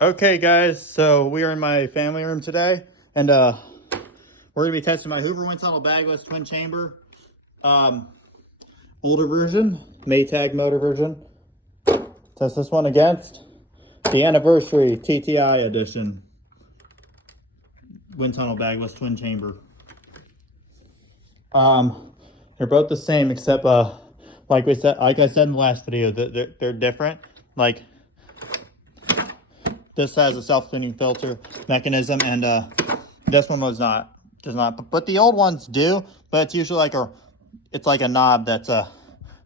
Okay guys, so we are in my family room today, and we're gonna be testing my Hoover WindTunnel bagless twin chamber, older version, Maytag motor version. Test this one against the anniversary TTI edition WindTunnel bagless twin chamber. They're both the same except like I said in the last video, they're different. Like, this has a self-cleaning filter mechanism, and this one does not. But the old ones do. But it's usually like a knob that's that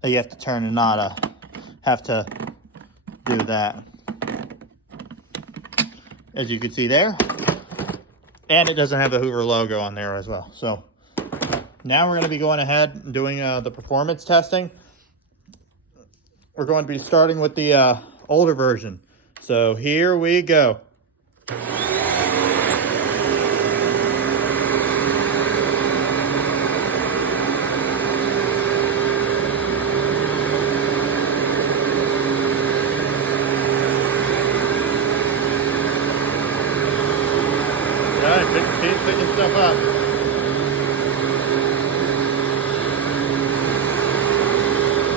you have to turn and not have to do that. As you can see there, and it doesn't have the Hoover logo on there as well. So now we're going to be going ahead and doing the performance testing. We're going to be starting with the older version. So here we go. Alright, picking stuff up.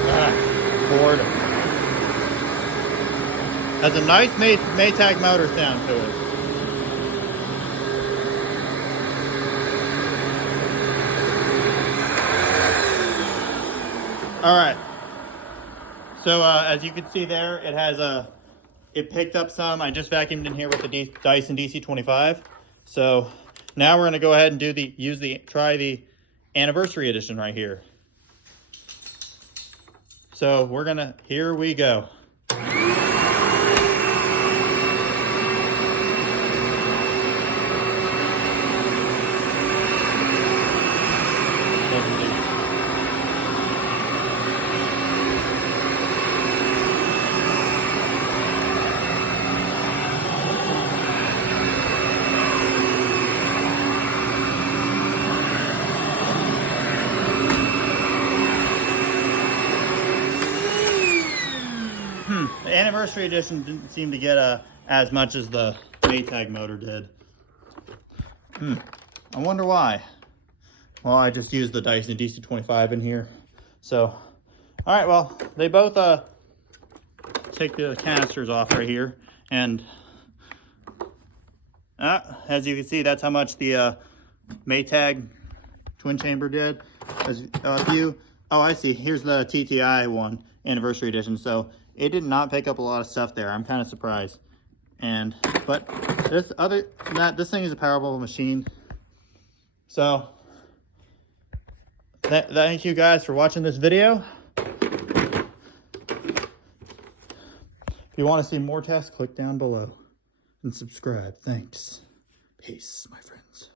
Alright, board. Has a nice Maytag motor sound to it. Alright. So as you can see there, it has it picked up some. I just vacuumed in here with the Dyson DC-25. So now we're gonna go ahead and try the anniversary edition right here. So here we go. The anniversary edition didn't seem to get as much as the Maytag motor did. I wonder why. Well, I just used the Dyson DC-25 in here. So, all right, well, they both take the canisters off right here. And as you can see, that's how much the Maytag twin chamber did. Oh, I see. Here's the TTI one, anniversary edition. So it did not pick up a lot of stuff there. I'm kind of surprised. But this thing is a powerful machine. So thank you guys for watching this video. If you want to see more tests, click down below and subscribe. Thanks. Peace, my friends.